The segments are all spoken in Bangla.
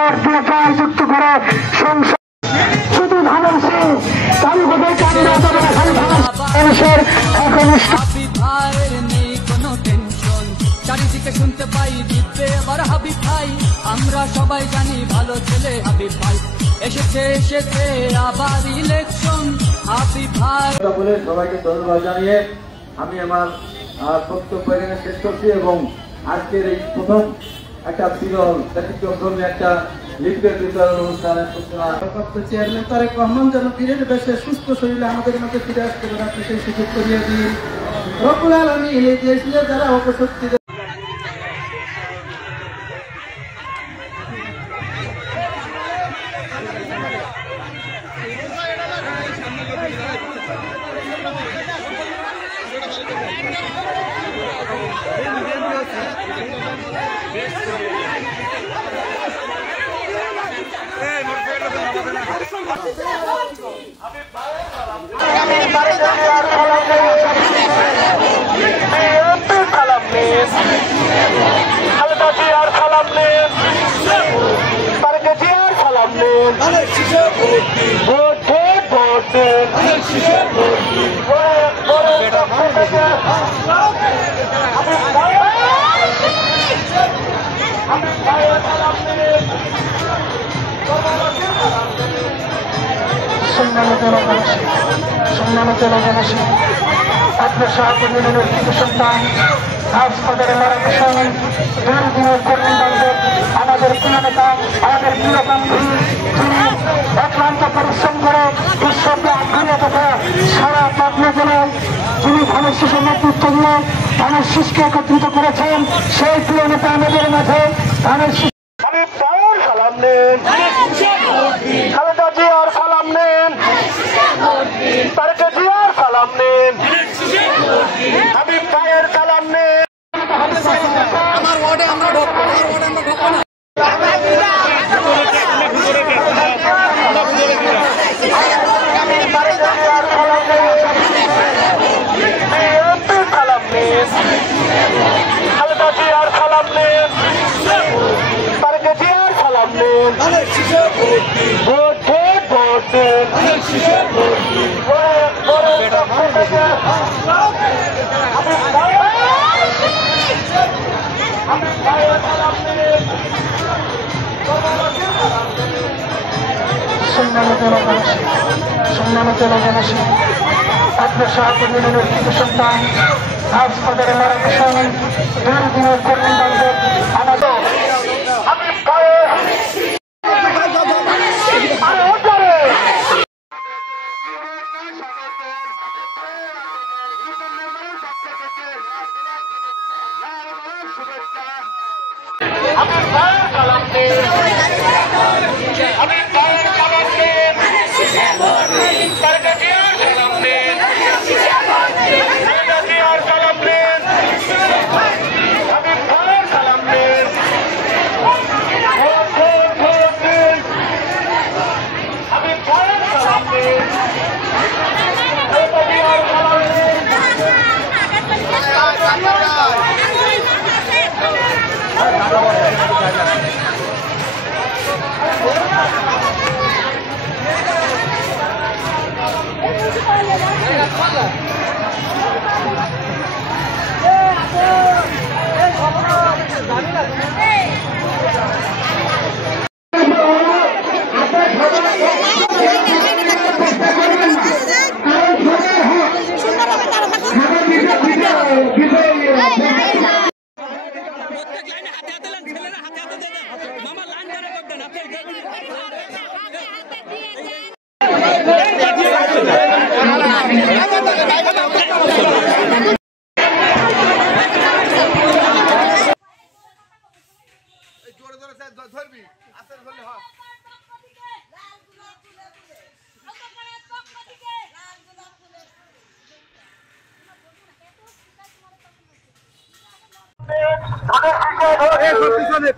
যুক্ত করে শুধু ধানের চালু হবে মানুষের চারিদিকে শুনতে পাই জিতবে এবার হাবিব ভাই। আমরা সবাই জানি ভালো ছেলে হাবিব ভাই। এসেছে আবার ইলেকশন হাবিব ভাই বলে সবাইকে ধন্যবাদ জানিয়ে আমি আমার বক্তব্য এখানে শেষ করছি এবং আজকের এই প্রথম একটা বিরল ব্যতিক্রমধর্মী একটা লিফলেট বিতরণ অনুষ্ঠানের সূচনা চেয়ারম্যান তারেক রহমান যেন ফিরে বেশে সুস্থ শরীরে আমাদের মধ্যে ফিরে আসতে পারে আপনি সেই সুযোগ করিয়ে দিন রব্বুল আলামিন এই দেশে যারা অপশক্তি সম্মানিত জনগণবাসী আপনার সহকর্মীদের সন্তান হাসপাতালে মারা গেছেন দুই দিনের কর্মী দলদের আমাদের প্রিয় নেতা আমাদের প্রিয় বান্ধবী যিনি অক্লান্ত পরিশ্রম করে বিশ্বকে আগ্রহ তথা সারা পাবনা জেলায় যিনি ধানের শীষের নেতৃত্ব দিয়ে ধানের শীষকে একত্রিত করেছেন সেই প্রিয় নেতা আমাদের মাঝে ধানের শীষ সালাম নেন খালেদা জিয়ার সালাম নেন তারেক জিয়ার সালাম নেন হাবিব ভাইয়ের সালাম নেন আমার ওয়ার্ডে আমরা ঢুকবো না খালেদা জিয়ার সালাম নেন তারেক জিয়ার সালাম নেন ভোট ভোট ভোট দেন সম্মানিত জনগণবাসী আপনার সহকর্মীদের সন্তান হাসপাতালে মারা গেছেন দুই দিনের কর্মী দলদের আমাদের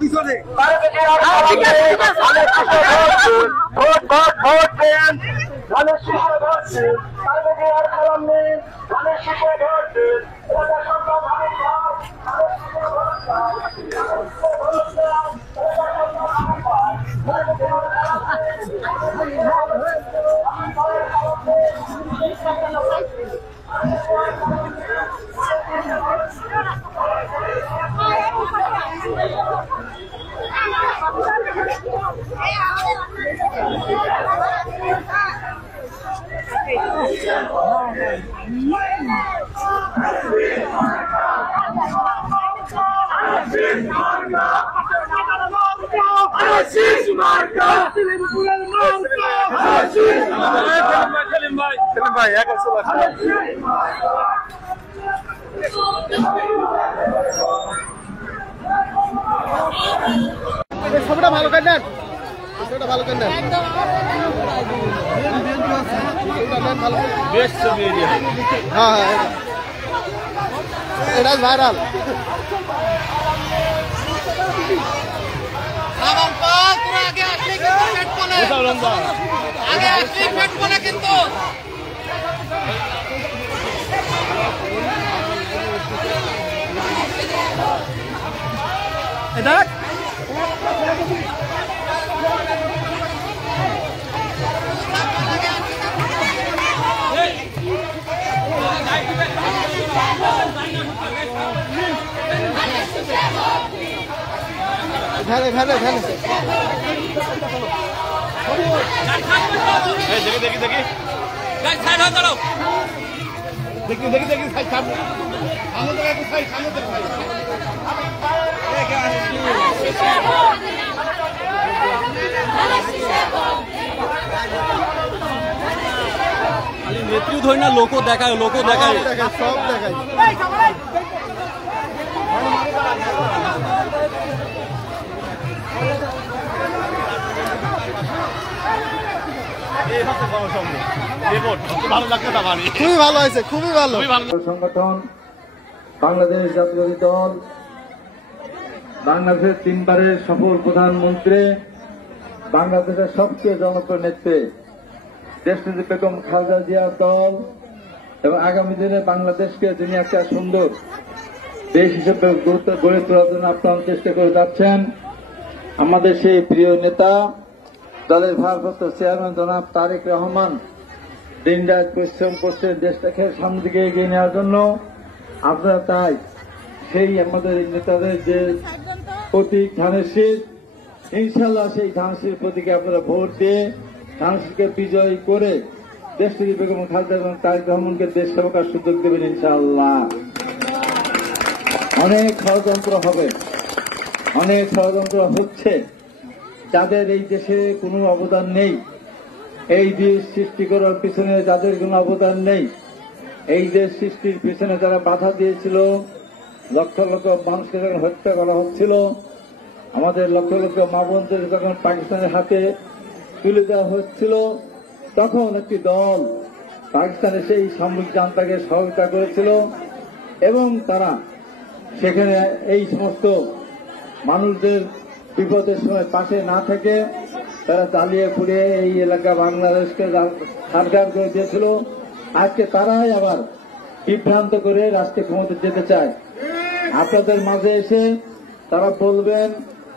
পিছনে ভোট ভোট ভোট দেন ধানের শীষে ভোট দেন তারেক জিয়ার সালাম নেন ধানের শীষে ভোট দেন এটা সম্ভব হবে না ধানের শীষে ভোট দাও ভোট দাও এটা সম্ভব হবে না ছবিটা ভালো করে নেন, ছবিটা ভালো করে নেন। হ্যাঁ হ্যাঁ, এটা ভাইরাল। এটা এখানে এখানে এখানে দেখি দেখি দেখি দেখি দেখি দেখি সামনে নেত্রী ধরি না, লোকও দেখায়, লোকও দেখায়, সব দেখায়। খুবই ভালো হয়েছে, খুবই ভালো। সংগঠন বাংলাদেশ জাতীয়তাবাদী দল, বাংলাদেশের 3 বারের সফল প্রধানমন্ত্রী, বাংলাদেশের সবচেয়ে জনপ্রিয় নেত্রী দেশনেত্রী বেগম খালেদা জিয়ার দল এবং আগামী দিনে বাংলাদেশকে যিনি একটা সুন্দর দেশ হিসেবে গড়ে তোলার জন্য আপনারা চেষ্টা করে যাচ্ছেন, আমাদের সেই প্রিয় নেতা দলের ভারপ্রাপ্ত চেয়ারম্যান জনাব তারেক রহমান দিনরাত পরিশ্রম করছেন দেশটাকে সামনের দিকে এগিয়ে নেওয়ার জন্য। আপনারা তাই সেই আমাদের নেতাদের যে প্রতীক ধানের শীষ, ইনশাল্লাহ সেই ধানের শীষ প্রতীকে আপনারা ভোট দিয়ে ধানের শীষকে বিজয়ী করে দেশটিকে বেগম খালেদা এবং তারেক রহমানকে দেশ সেবকার সুযোগ দেবেন ইনশাআল্লাহ। অনেক ষড়যন্ত্র হবে, অনেক ষড়যন্ত্র হচ্ছে, যাদের এই দেশে কোনো অবদান নেই, এই দেশ সৃষ্টি করার পিছনে যাদের কোনো অবদান নেই, এই দেশ সৃষ্টির পিছনে যারা বাধা দিয়েছিল, লক্ষ লক্ষ মানুষকে যখন হত্যা করা হচ্ছিল, আমাদের লক্ষ লক্ষ মা বোনদের যখন পাকিস্তানের হাতে তুলে দেওয়া হচ্ছিল, তখন একটি দল পাকিস্তানের সেই সামরিক জান্তাকে সহযোগিতা করেছিল এবং তারা সেখানে এই সমস্ত মানুষদের বিপদের সময় পাশে না থেকে তারা জ্বালিয়ে পুড়িয়ে এই এলাকা বাংলাদেশকে সারগার করে দিয়েছিল। আজকে তারাই আবার বিভ্রান্ত করে রাষ্ট্রীয় ক্ষমতা যেতে চায়। আপনাদের মাঝে এসে তারা বলবেন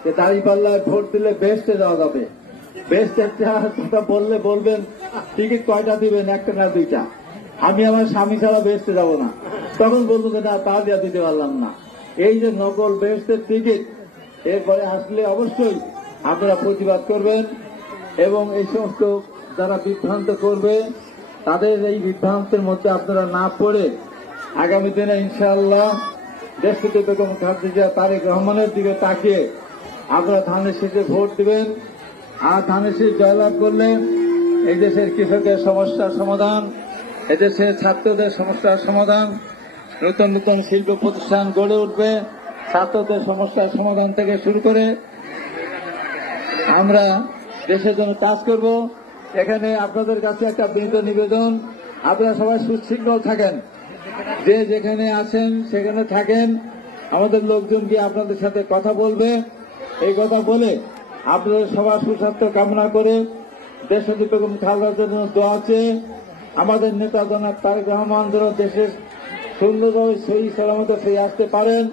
যে দাঁড়িপাল্লায় ভোট দিলে বেহেশতে যাওয়া যাবে, বেহেশতের কথা বললে বলবেন টিকিট কয়টা দিবেন, একটা না দুইটা, আমি আমার স্বামী ছাড়া বেহেশতে যাব না, তখন বলবো যে না তা দিয়া দিতে পারলাম না। এই যে নকল বেহেশতের টিকিট, এরপরে আসলে অবশ্যই আপনারা প্রতিবাদ করবেন এবং এই সমস্ত যারা বিভ্রান্ত করবে তাদের এই বিভ্রান্তের মধ্যে আপনারা না পড়ে আগামী দিনে ইনশাআল্লাহ দেশটিতে বেগম খালেদা জিয়া তারেক রহমানের দিকে তাকিয়ে আপনারা ধানের শীষে ভোট দিবেন। আর ধানের শীষ জয়লাভ করলে এই দেশের কৃষকের সমস্যার সমাধান, এদেশের ছাত্রদের সমস্যার সমাধান, নতুন নতুন শিল্প প্রতিষ্ঠান গড়ে উঠবে, ছাত্রদের সমস্যার সমাধান থেকে শুরু করে আমরা দেশের জন্য কাজ করব। এখানে আপনাদের কাছে একটা বিনীত নিবেদন, আপনারা সবাই সুশৃঙ্খল থাকেন, যে যেখানে আছেন সেখানে থাকেন, আমাদের লোকজন গিয়ে আপনাদের সাথে কথা বলবে। এই কথা বলে আপনাদের সবার সুস্বাস্থ্য কামনা করে দেশনেত্রী বেগম খালেদার জন্য দোয়া চেয়ে আমাদের নেতা জনাব তারেক রহমান যেন দেশের সুন্দরভাবে সহি সালামতে ফিরে আসতে পারেন,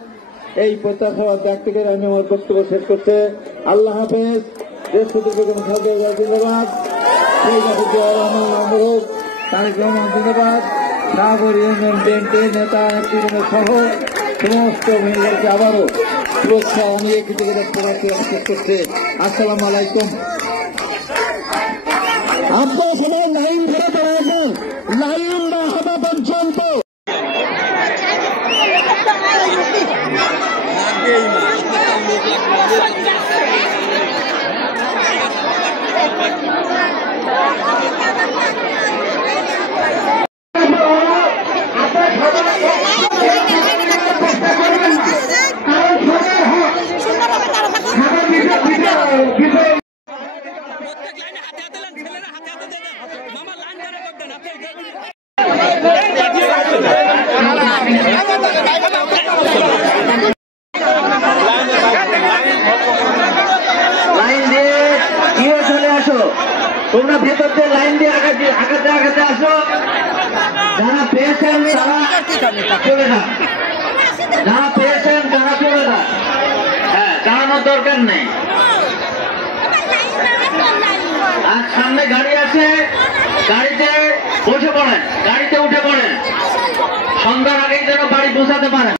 এই প্রত্যাশা ব্যক্ত করে আমি আমার বক্তব্য শেষ করছি। আল্লাহ হাফেজ, দেশ প্রতিবেদন জিন্দাবাদ, তারেক রহমান জিন্দাবাদ, শাহবাগ ইউনিয়ন বিএনপির নেতা নেতৃবৃন্দ সহ সমস্ত মহিলাদেরকে আবারও শুভেচ্ছা জানিয়ে কৃতজ্ঞতা প্রকাশ করছে। আসসালামু আলাইকুম। আপনারা সবাই লাইন ধরে দাঁড়াবেন, লাইন না হওয়া পর্যন্ত। লাইন দিয়ে গিয়ে চলে আসো, তোমরা ভেতর দিয়ে লাইন দিয়ে আগাতে আসো। যারা পেয়েছেন তারা চলে যান, যারা পেয়েছেন তারা চলে যান। হ্যাঁ, দাঁড়ানোর দরকার নেই। আর সামনে গাড়ি আছে, গাড়িতে বসে পড়েন, গাড়িতে উঠে পড়েন। সন্ধ্যার আগেই যেন বাড়ি পৌঁছাতে পারেন।